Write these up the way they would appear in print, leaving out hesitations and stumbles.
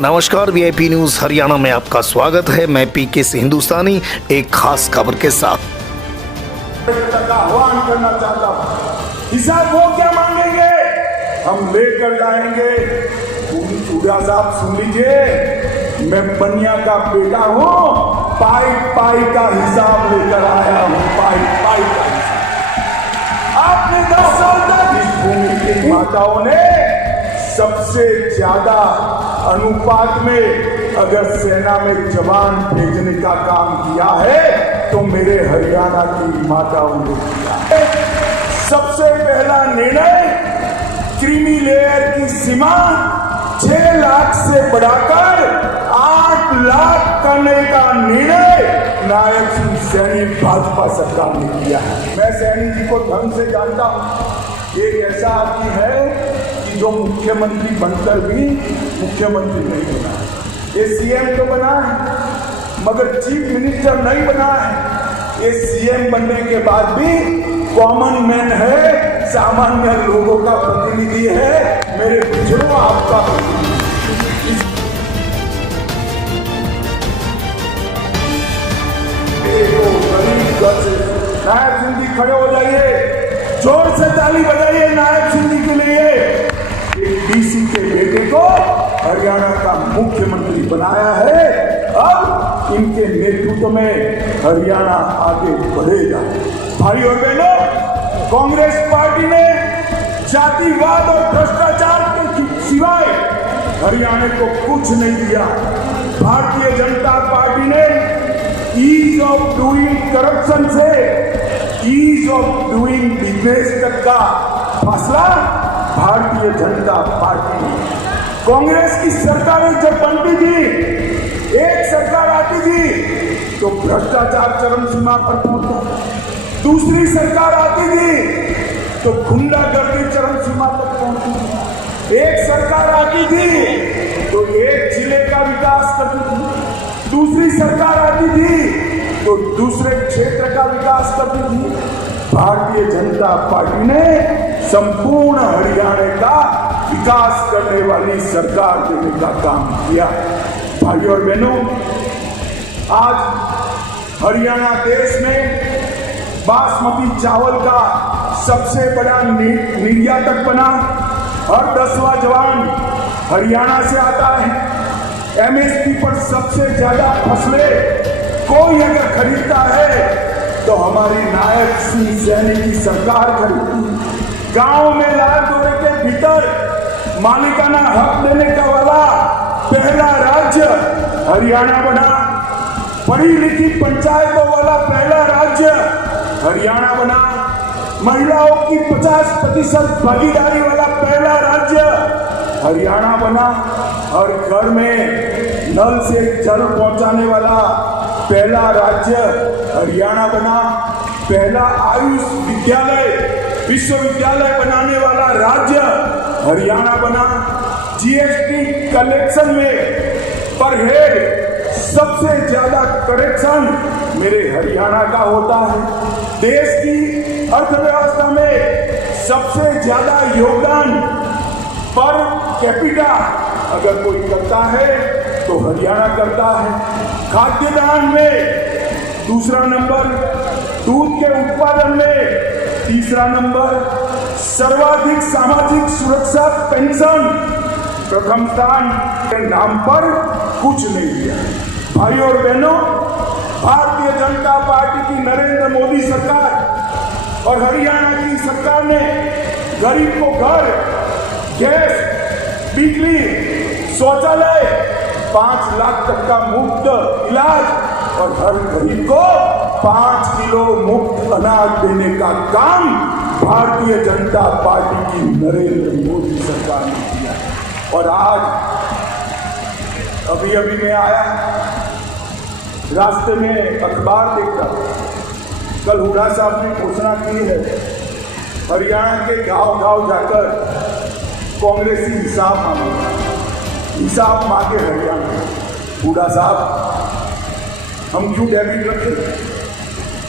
नमस्कार, VIP news Haryana में आपका स्वागत है। मैं पीके से हिंदुस्तानी एक खास खबर के साथ। आह्वान करना चाहता हूं, हिसाब वो क्या मांगेंगे हम लेकर जाएंगे। सूर्या साहब सुन लीजिए, मैं बनिया का बेटा हूं, पाई पाई का हिसाब लेकर आया हूं, पाई पाई का हिसाब। आपने 10 साल तक इस भूमि की माताओं ने सबसे ज्यादा अनुपात में अगर सेना में जवान भेजने का काम किया है तो मेरे हरियाणा की माताओं ने किया है। सबसे पहला निर्णय क्रीमी लेयर की सीमा 6 लाख से बढ़ाकर 8 लाख करने का निर्णय नायक सिंह सैनी भाजपा सरकार ने किया है। मैं सैनी जी को ढंग से जानता हूं। एक ऐसा आदमी है कि जो मुख्यमंत्री बनकर भी मुख्यमंत्री नहीं बना है। ये सीएम तो बना है मगर चीफ मिनिस्टर नहीं बना है। ये सीएम बनने के बाद भी कॉमन मैन है, सामान्य लोगों का प्रतिनिधि है। मेरे पिछड़ों आपका नायक सिंह जी खड़े हो जाइए, जोर से ताली बजाइए नायक सिंह जी के लिए। डीसी के बेटे को हरियाणा का मुख्यमंत्री बनाया है। अब इनके नेतृत्व में हरियाणा आगे बढ़ेगा। भाई और बहनों, कांग्रेस पार्टी ने जातिवाद और भ्रष्टाचार के सिवाय हरियाणा को कुछ नहीं दिया। भारतीय जनता पार्टी ने ईज ऑफ डूइंग करप्शन से ईज ऑफ डूइंग बिजनेस तक का फैसला भारतीय जनता पार्टी ने। कांग्रेस की सरकारें जब बनती थी, एक सरकार आती थी तो भ्रष्टाचार चरम सीमा पर पहुंचता, दूसरी सरकार आती थी तो गुंडागर्दी चरम सीमा तक पहुंचती थी, एक सरकार आती थी तो एक जिले का विकास करती थी, दूसरी सरकार आती थी तो दूसरे क्षेत्र का विकास करती थी। भारतीय जनता पार्टी ने संपूर्ण हरियाणा का विकास करने वाली सरकार देने का काम किया। भाइयों और बहनों, आज हरियाणा देश में बासमती चावल का सबसे बड़ा निर्यातक बना। हर 10वां जवान हरियाणा से आता है। एमएसपी पर सबसे ज्यादा फसलें कोई अगर खरीदता है तो हमारी नायक सिंह सैनी की सरकार खरीदती। गांव में लाल दौरे के भीतर मालिकाना हक देने का वाला पहला राज्य हरियाणा बना। पढ़ी लिखी पंचायतों वाला पहला राज्य हरियाणा बना। महिलाओं की 50% भागीदारी वाला पहला राज्य हरियाणा बना। हर घर में नल से जल पहुंचाने वाला पहला राज्य हरियाणा बना। पहला आयुष विश्वविद्यालय बनाने वाला राज्य हरियाणा बना। जीएसटी कलेक्शन में पर हेड सबसे ज्यादा कलेक्शन मेरे हरियाणा का होता है। देश की अर्थव्यवस्था में सबसे ज्यादा योगदान पर कैपिटा अगर कोई करता है तो हरियाणा करता है। खाद्यान्न में दूसरा नंबर, दूध के उत्पादन में तीसरा नंबर, सर्वाधिक सामाजिक सुरक्षा पेंशन प्रथम स्थान के नाम पर कुछ नहीं दिया। भाइयों और बहनों, भारतीय जनता पार्टी की नरेंद्र मोदी सरकार और हरियाणा की सरकार ने गरीब को घर, गैस, बिजली, शौचालय, 5 लाख तक का मुफ्त इलाज और हर गरीब को 5 किलो मुफ्त अनाज देने का काम भारतीय जनता पार्टी की नरेंद्र मोदी सरकार ने किया। और आज अभी मैं आया, रास्ते में अखबार देखा, कल हुड्डा साहब ने घोषणा की है हरियाणा के गांव-गांव जाकर कांग्रेसी हिसाब मांगे हरियाणा। हुड्डा साहब, हम क्यों डेबिट रखें?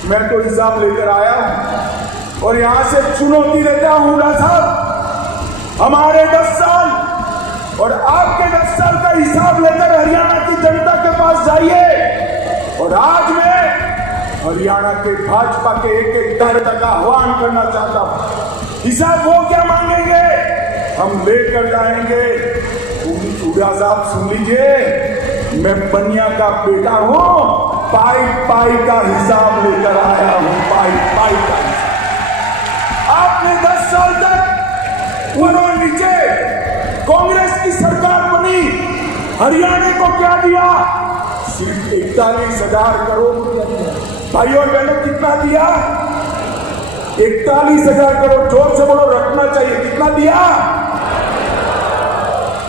मैं तो हिसाब लेकर आया हूं और यहां से चुनौती देता हूं हुड्डा साहब, हमारे 10 साल और आपके 10 साल का हिसाब पास जाइए और आज मैं हरियाणा के भाजपा के एक एक कार्यकर्ता का आह्वान करना चाहता हूं। हिसाब वो क्या मांगेंगे हम लेकर जाएंगे। चूड़ा साहब सुन लीजिए, मैं बनिया का बेटा हूं, पाई पाई का हिसाब लेकर आया हूं, पाई पाई का हिसाब। आपने 10 साल तक उन्होंने नीचे कांग्रेस की सरकार बनी, हरियाणा को क्या दिया? सिर्फ 41,000 करोड़ रुपया। भाइयों और बहनों कितना दिया? 41,000 करोड़। जोर से बोलो, रखना चाहिए। कितना दिया?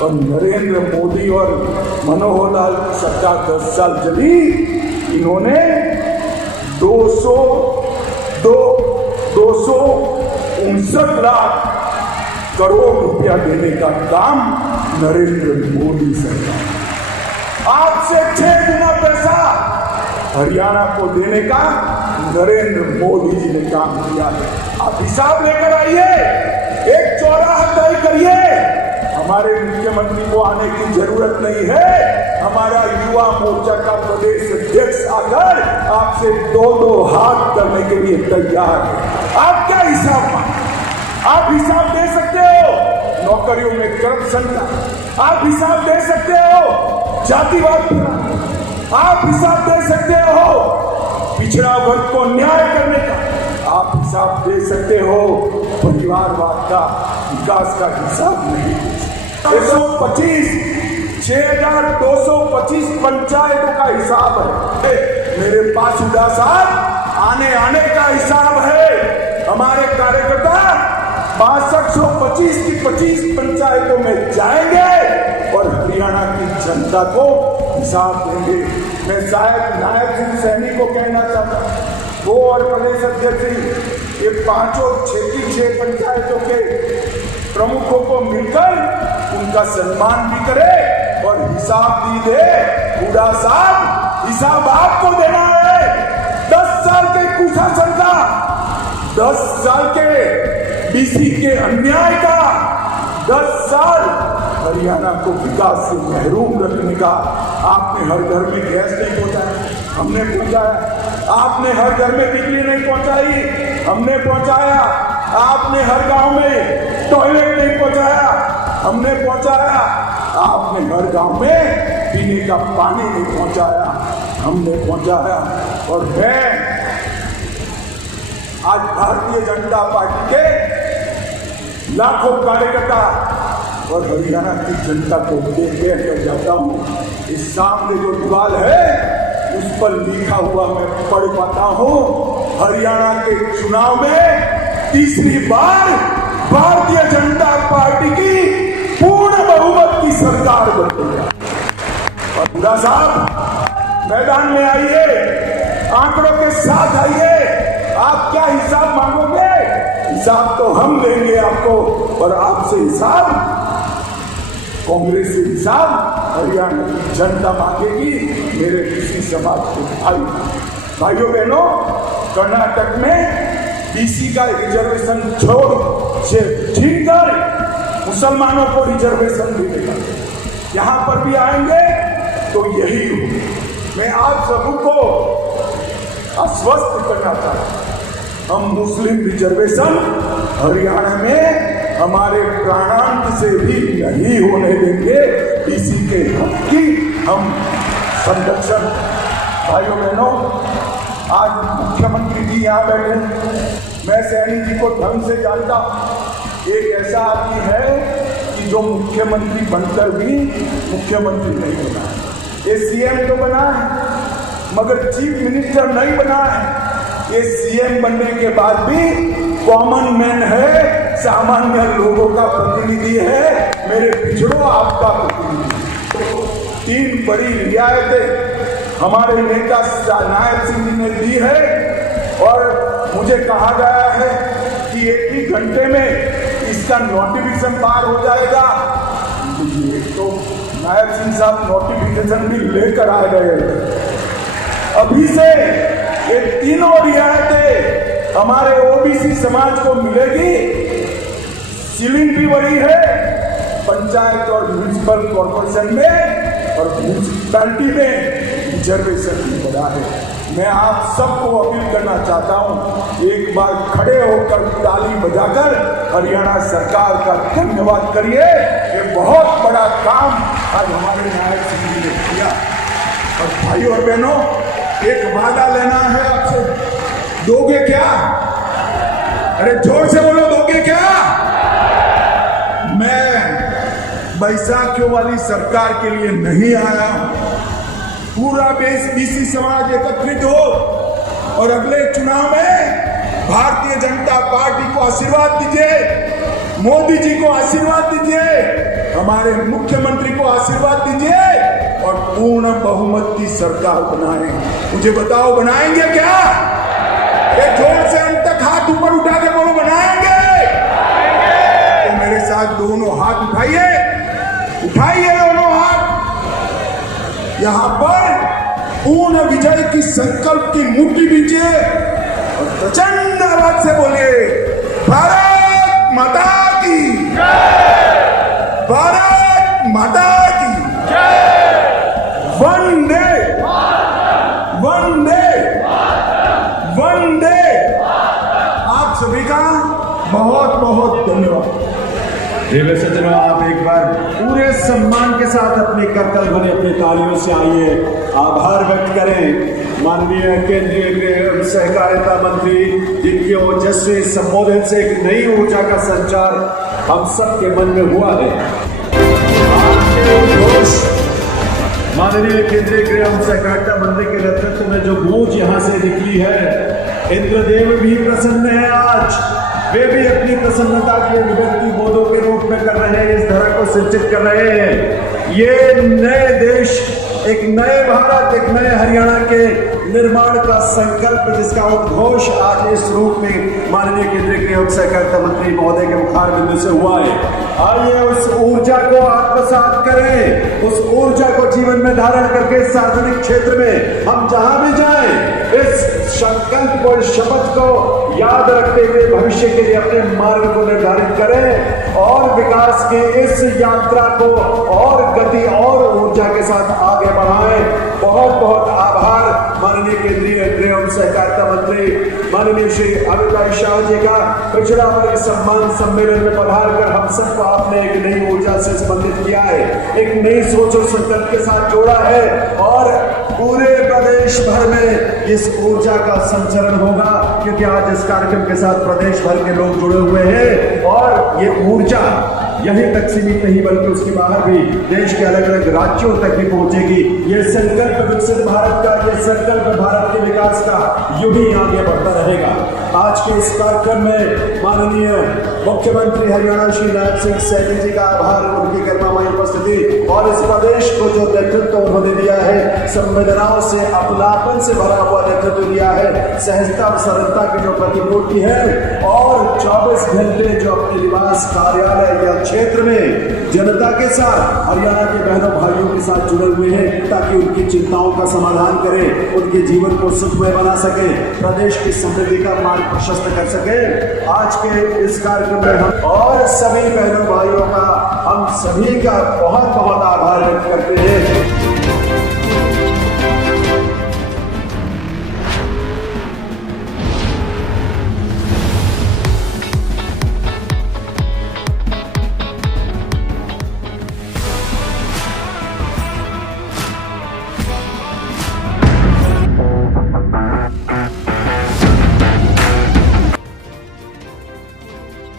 और नरेंद्र मोदी और मनोहर लाल की सरकार 10 साल चली, इन्होंने 259 लाख करोड़ रुपया देने का काम नरेंद्र मोदी सरकार। आपसे 6 गुना पैसा हरियाणा को देने का नरेंद्र मोदी जी ने काम किया है। आप हिसाब लेकर आइए, एक चौराहा तय करिए। हमारे मुख्यमंत्री को आने की जरूरत नहीं है। हमारा युवा मोर्चा का प्रदेश अध्यक्ष आकर आपसे 2-2 हाथ करने के लिए तैयार है। आप क्या हिसाब मांगे? आप हिसाब दे सकते हो नौकरियों में करप्शन का, आप हिसाब दे सकते हो जातिवाद का, आप हिसाब दे सकते हो पिछड़ा वर्ग को न्याय करने का, आप हिसाब दे सकते हो परिवारवाद का, विकास का हिसाब नहीं। 6,225 पंचायतों का हिसाब है मेरे पास। हुड्डा साहब, आने का हिसाब है। हमारे कार्यकर्ता 6225 की 25 पंचायतों में जाएंगे और हरियाणा की जनता को हिसाब देंगे। मैं शायद नायब सिंह सैनी को कहना चाहता हूं, वो और प्रदेश अध्यक्ष ये 5 और 6 पंचायतों के प्रमुखों को मिलकर उनका सम्मान भी करे और हिसाब भी दे। हुड्डा साहब, हिसाब आपको देना है 10 साल के कुशासन का, 10 साल के डीसी के अन्याय का, 10 साल हरियाणा को विकास से महरूम रखने का। आपने हर घर में गैस नहीं पहुंचाया, हमने पहुंचाया। आपने हर घर में बिजली नहीं पहुंचाई, हमने पहुंचाया। आपने हर गांव में टॉयलेट नहीं पहुंचाया, हमने पहुंचाया। आपने हर गांव में पीने का पानी नहीं पहुंचाया, हमने पहुंचाया। और मैं आज भारतीय जनता पार्टी के लाखों कार्यकर्ता और हरियाणा की जनता को देख कर जाता हूँ। इस सामने जो दीवार है उस पर लिखा हुआ मैं पढ़ पाता हूँ, हरियाणा के चुनाव में तीसरी बार भारतीय जनता पार्टी की पूर्ण बहुमत की सरकार बनेगी। और हुड्डा साहब, मैदान में आइए, आंकड़ों के साथ आइए। आप क्या हिसाब मांगोगे? हिसाब तो हम देंगे आपको, और आपसे हिसाब, कांग्रेस से हिसाब हरियाणा की जनता मांगेगी। मेरे किसी समाज के भाइयों बहनों, कर्नाटक में डीसी का रिजर्वेशन छीन कर मुसलमानों को रिजर्वेशन देगा। यहां पर भी आएंगे तो यही हो। मैं आप सबको आश्वस्त करना चाहता हूं, हम मुस्लिम रिजर्वेशन हरियाणा में हमारे प्राणांत से भी नहीं होने देंगे। इसी के हक की हम संरक्षण। भाइयों बहनों, आज मुख्यमंत्री जी यहाँ बैठे, मैं सैनी जी को ढंग से जानता हूं। एक ऐसा आदमी है कि जो मुख्यमंत्री बनकर भी मुख्यमंत्री नहीं बना है। ये सीएम तो बना है मगर चीफ मिनिस्टर नहीं बना है। ये सीएम बनने के बाद भी कॉमन मैन है, सामान्य लोगों का प्रतिनिधि है। मेरे पिछड़ों आपका प्रतिनिधि। 3 बड़ी रियायतें हमारे नेता नायब सिंह जी ने दी है और मुझे कहा गया है कि 1 ही घंटे में इसका नोटिफिकेशन पार हो जाएगा। तो नायब सिंह साहब नोटिफिकेशन भी लेकर आ गए। अभी से ये तीनों रियायतें हमारे ओबीसी समाज को मिलेगी। सीलिंग भी बढ़ी है पंचायत और म्यूनिसिपल कॉर्पोरेशन में और म्यूनिसिपैलिटी में रिजर्वेशन भी बढ़ा है। मैं आप सबको अपील करना चाहता हूं, एक बार खड़े होकर ताली बजाकर हरियाणा सरकार का धन्यवाद करिए। ये बहुत बड़ा काम आज हमारे नायक सिंह जी ने किया। और भाइयों और बहनों, एक वादा लेना है आपसे, दोगे क्या? अरे जोर से बोलो, दोगे क्या? मैं बैसाखियों वाली सरकार के लिए नहीं आया हूं। पूरा बीसी समाज एकत्रित हो और अगले चुनाव में भारतीय जनता पार्टी को आशीर्वाद दीजिए, मोदी जी को आशीर्वाद दीजिए, हमारे मुख्यमंत्री को आशीर्वाद दीजिए और पूर्ण बहुमत की सरकार बनाएं। मुझे बताओ, बनाएंगे क्या? एक जोर से अंत तक हाथ ऊपर उठाकर बोलो, बनाएंगे। तो मेरे साथ दोनों हाथ उठाइए, उठाइए दोनों हाथ। यहां पर पूर्ण विजय की संकल्प की मुट्ठी दीजिए और प्रचंड आवाज से बोलिए, भारत माता की जय, भारत माता की जय, वंदे वंदे वंदे। आप सभी का बहुत बहुत धन्यवाद। देवे सज्जनों, आप एक बार पूरे सम्मान के साथ अपनी करतल भरे अपनी तालियों से आइए, आभार व्यक्त करें माननीय केंद्रीय गृह एवं सहकारिता मंत्री, जिनके ओजस्वी संबोधन से एक नई ऊर्जा का संचार हम सबके मन में हुआ है। माननीय केंद्रीय गृह एवं सहकारिता मंत्री के नेतृत्व में जो गूंज यहाँ से निकली है, इंद्रदेव भी प्रसन्न है। आज वे भी अपनी प्रसन्नता की अभिव्यक्ति बोधों के रूप में कर रहे हैं, इस धरा को सिंचित कर रहे हैं। ये नए देश, एक नए भारत, एक नए हरियाणा के निर्माण का संकल्प, जिसका उद्घोष आज इस रूप में माननीय केंद्रीय गृह एवं सहकारिता मंत्री महोदय के मुखार बिंदु से हुआ है। आइए उस ऊर्जा को आत्मसात करें, उस ऊर्जा को जीवन में धारण करके सार्वजनिक क्षेत्र में हम जहां भी जाएं, इस संकल्प को, इस शपथ को याद रखते हुए भविष्य के लिए अपने मार्ग को निर्धारित करें और विकास की इस यात्रा को और गति और ऊर्जा के साथ आगे बढ़ाएं। बहुत बहुत आभार माननीय केंद्रीय गृह एवं सहकारिता मंत्री माननीय श्री अमित भाई शाह जी का। पिछड़ा वर्ग सम्मान सम्मेलन में पधार कर हम सबको आपने एक नई ऊर्जा से संबंधित किया है, एक नई सोच और संकल्प के साथ जोड़ा है और पूरे प्रदेश भर में इस ऊर्जा का संचरण होगा, क्योंकि आज इस कार्यक्रम के साथ प्रदेश भर के लोग जुड़े हुए हैं और ये ऊर्जा यहीं तक सीमित नहीं बल्कि उसके बाहर भी देश के अलग अलग राज्यों तक भी पहुंचेगी। ये संकल्प विकसित भारत का, ये संकल्प भारत के विकास का यूं ही आगे बढ़ता रहेगा। आज के इस कार्यक्रम में माननीय मुख्यमंत्री हरियाणा श्री नायब सिंह सैनी जी का आभार, उनकी गरिमामय उपस्थिति और इस प्रदेश को जो नेतृत्व उन्होंने दिया है, संवेदनाओं से, अपनापन से भरा हुआ नेतृत्व दिया है, सहजता और सरलता की जो प्रतिमूर्ति है और 24 घंटे जो अपने निवास, कार्यालय या क्षेत्र में जनता के साथ, हरियाणा के बहनों भाइयों के साथ जुड़े हुए हैं, ताकि उनकी चिंताओं का समाधान करें, उनके जीवन को सुखमय बना सके, प्रदेश की समृद्धि का मार्ग प्रशस्त कर सके। आज के इस कार्यक्रम में हम और सभी बहनों भाइयों का, हम सभी का बहुत बहुत